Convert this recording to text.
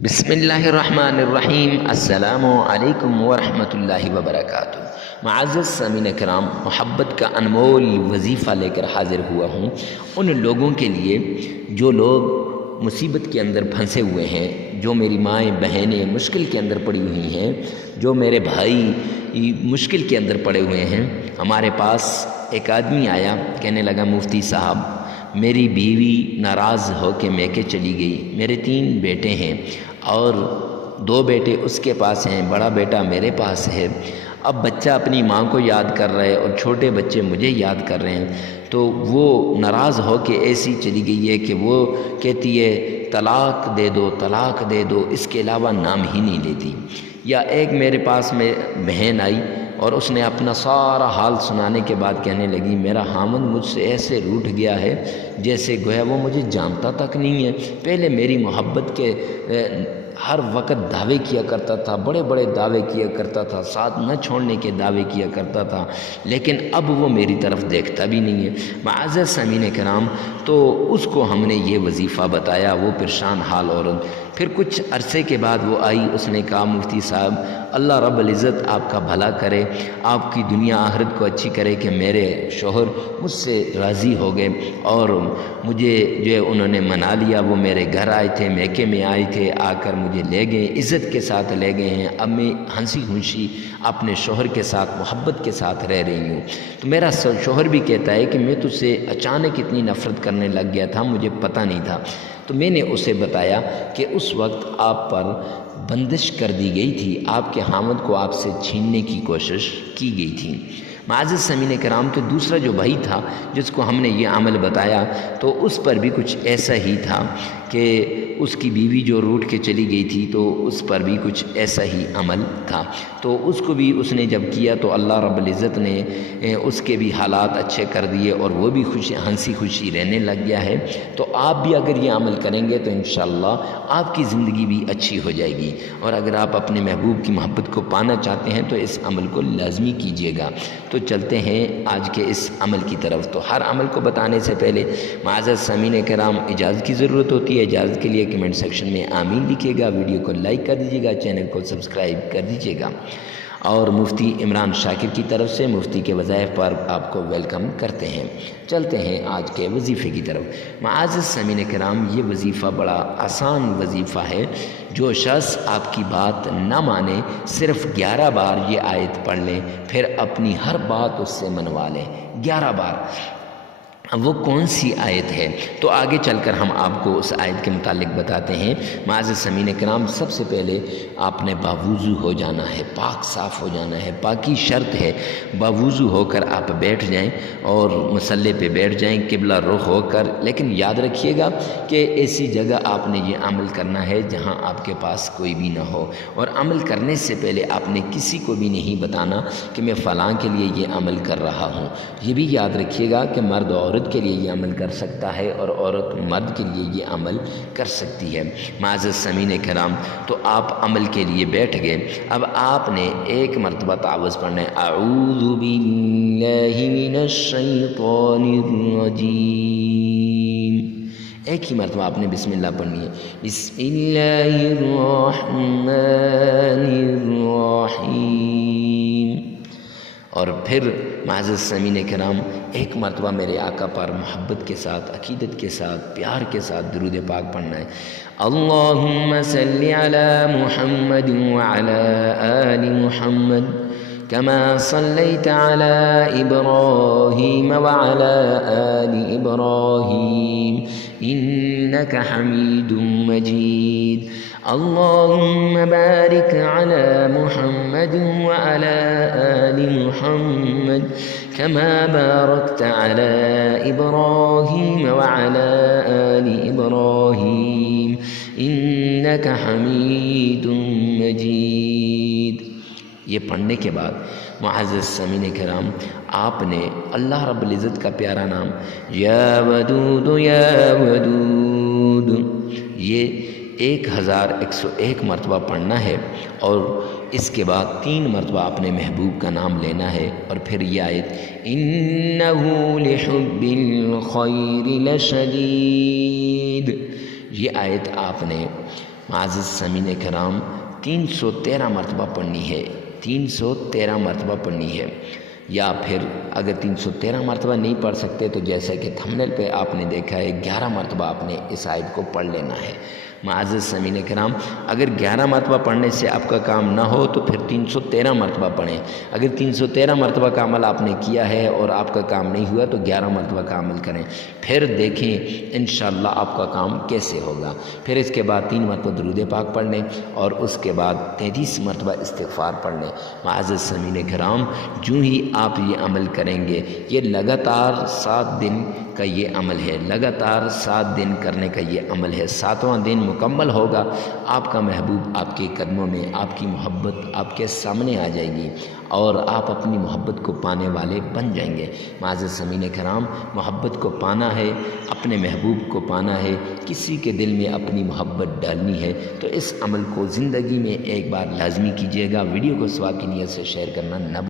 بسم اللہ الرحمن الرحیم۔ السلام علیکم ورحمۃ اللہ وبرکاتہ۔ معزز سامعین کرام، محبت کا انمول وظیفہ لے کر حاضر ہوا ہوں ان لوگوں کے لیے جو لوگ مصیبت کے اندر پھنسے ہوئے ہیں، جو میری مائیں بہنیں مشکل کے اندر پڑی ہوئی ہیں، جو میرے بھائی مشکل کے اندر پڑے ہوئے ہیں۔ ہمارے پاس ایک آدمی آیا، کہنے لگا مفتی صاحب میری بیوی ناراض ہو کے میکے چلی گئی، میرے 3 بیٹے ہیں اور 2 بیٹے اس کے پاس ہیں، بڑا بیٹا میرے پاس ہے۔ اب بچہ اپنی ماں کو یاد کر رہا ہے اور چھوٹے بچے مجھے یاد کر رہے ہیں، تو وہ ناراض ہو کے ایسی چلی گئی ہے کہ وہ کہتی ہے طلاق دے دو، طلاق دے دو، اس کے علاوہ نام ہی نہیں لیتی۔ یا ایک میرے پاس میں بہن آئی اور اس نے اپنا سارا حال سنانے کے بعد کہنے لگی میرا خامند مجھ سے ایسے روٹھ گیا ہے جیسے گویا وہ مجھے جانتا تک نہیں ہے۔ پہلے میری محبت کے ہر وقت دعوے کیا کرتا تھا، بڑے بڑے دعوے کیا کرتا تھا، ساتھ نہ چھوڑنے کے دعوے کیا کرتا تھا، لیکن اب وہ میری طرف دیکھتا بھی نہیں ہے۔ معزز سامعین کرام، تو اس کو ہم نے یہ وظیفہ بتایا، وہ پریشان حال عورت۔ پھر کچھ عرصے کے بعد وہ آئی، اس نے کہا مفتی صاحب اللہ رب العزت آپ کا بھلا کرے، آپ کی دنیا آخرت کو اچھی کرے کہ میرے شوہر مجھ سے راضی ہو گئے اور مجھے جو ہے انہوں نے منا لیا۔ وہ میرے گھر آئے تھے، میکے میں آئے تھے، آ کر مجھے لے گئے، عزت کے ساتھ لے گئے ہیں۔ اب میں ہنسی خوشی اپنے شوہر کے ساتھ محبت کے ساتھ رہ رہی ہوں۔ تو میرا شوہر بھی کہتا ہے کہ میں تجھ سے اچانک اتنی نفرت کرنے لگ گیا تھا، مجھے پتہ نہیں تھا۔ تو میں نے اسے بتایا کہ اس وقت آپ پر بندش کر دی گئی تھی، آپ کے خامد کو آپ سے چھیننے کی کوشش کی گئی تھی۔ معزز سامعین کرام، تو دوسرا جو بھائی تھا جس کو ہم نے یہ عمل بتایا، تو اس پر بھی کچھ ایسا ہی تھا کہ اس کی بیوی جو روٹھ کے چلی گئی تھی، تو اس پر بھی کچھ ایسا ہی عمل تھا۔ تو اس کو بھی اس نے جب کیا تو اللہ رب العزت نے اس کے بھی حالات اچھے کر دیے اور وہ بھی ہنسی خوشی رہنے لگ گیا ہے۔ تو آپ بھی اگر یہ عمل کریں گے تو انشاءاللہ آپ کی زندگی بھی اچھی ہو جائے گی، اور اگر آپ اپنے محبوب کی محبت کو پانا چاہتے ہیں تو اس عمل کو لازمی کیجیے گا۔ تو چلتے ہیں آج کے اس عمل کی طرف۔ تو ہر عمل کو بتانے سے پہلے معزز سامعین کرام اجازت کی ضرورت ہوتی ہے۔ اجازت کے لیے کمنٹ سیکشن میں آمین لکھیے گا، ویڈیو کو لائک کر دیجیے گا، چینل کو سبسکرائب کر دیجیے گا، اور مفتی عمران شاکر کی طرف سے مفتی کے وظائف پر آپ کو ویلکم کرتے ہیں۔ چلتے ہیں آج کے وظیفے کی طرف۔ معزز سامعین کرام، یہ وظیفہ بڑا آسان وظیفہ ہے۔ جو شخص آپ کی بات نہ مانے، صرف 11 بار یہ آیت پڑھ لیں، پھر اپنی ہر بات اس سے منوا لیں 11 بار۔ وہ کون سی آیت ہے تو آگے چل کر ہم آپ کو اس آیت کے متعلق بتاتے ہیں۔ معزز سامعین کرام، سب سے پہلے آپ نے باوضو ہو جانا ہے، پاک صاف ہو جانا ہے، پاکی شرط ہے۔ باوضو ہو کر آپ بیٹھ جائیں اور مصلی پہ بیٹھ جائیں قبلہ رخ ہو کر، لیکن یاد رکھیے گا کہ ایسی جگہ آپ نے یہ عمل کرنا ہے جہاں آپ کے پاس کوئی بھی نہ ہو، اور عمل کرنے سے پہلے آپ نے کسی کو بھی نہیں بتانا کہ میں فلاں کے لیے یہ عمل کر رہا ہوں۔ یہ بھی یاد رکھیے گا کہ مرد عورت کے لیے یہ عمل کر سکتا ہے اور عورت مرد کے لیے یہ عمل کر سکتی ہے۔ معزز سامعین کرام، تو آپ عمل کے لیے بیٹھ گئے۔ اب آپ نے ایک مرتبہ تعوذ پڑھنا ہے، اعوذ باللہ من الشیطان الرجیم۔ ایک ہی مرتبہ آپ نے بسم اللہ پڑھنی ہے، بسم اللہ الرحمن الرحیم۔ اور پھر معزز سامعین کرام، ایک مرتبہ میرے آقا پر محبت کے ساتھ، عقیدت کے ساتھ، پیار کے ساتھ درود پاک پڑھنا ہے۔ اللہم صلی علی محمد وعلی آل محمد کما صلیت علی ابراہیم وعلی آل ابراہیم انک حمید مجید۔ اللہم بارک علی محمد وعلی آل محمد كما باركت على إبراهيم وعلى آل إبراهيم إنك حميد مجيد۔ یہ پڑھنے کے بعد معزز سامعین کرام، آپ نے اللہ رب العزت کا پیارا نام یا ودود یا ودود یہ 1101 مرتبہ پڑھنا ہے، اور اس کے بعد 3 مرتبہ اپنے محبوب کا نام لینا ہے، اور پھر یہ آیت انہو لحب الخیر لشدید، یہ آیت آپ نے معزز سامعین کرام 313 مرتبہ پڑھنی ہے، 313 مرتبہ پڑھنی ہے، یا پھر اگر 313 مرتبہ نہیں پڑھ سکتے تو جیسا کہ تھمبنیل پہ آپ نے دیکھا ہے 11 مرتبہ آپ نے اس آیت کو پڑھ لینا ہے۔ معزز سامعین کرام اگر 11 مرتبہ پڑھنے سے آپ کا کام نہ ہو تو پھر 313 مرتبہ پڑھیں۔ اگر 313 مرتبہ کا عمل آپ نے کیا ہے اور آپ کا کام نہیں ہوا تو 11 مرتبہ کا عمل کریں، پھر دیکھیں انشاءاللہ آپ کا کام کیسے ہوگا۔ پھر اس کے بعد 3 مرتبہ درود پاک پڑھ لیں اور اس کے بعد 33 مرتبہ استغفار پڑھ لیں۔ معزز سامعین کرام جو ہی آپ یہ عمل کریں گے، یہ لگاتار 7 دن کا یہ عمل ہے، لگاتار 7 دن کرنے کا یہ عمل ہے۔ 7واں دن مکمل ہوگا، آپ کا محبوب آپ کے قدموں میں، آپ کی محبت آپ کے سامنے آ جائے گی اور آپ اپنی محبت کو پانے والے بن جائیں گے۔ معزز سامعین کرام محبت کو پانا ہے، اپنے محبوب کو پانا ہے، کسی کے دل میں اپنی محبت ڈالنی ہے تو اس عمل کو زندگی میں ایک بار لازمی کیجیے گا۔ ویڈیو کو ثواب کی نیت سے شیئر کرنا نہ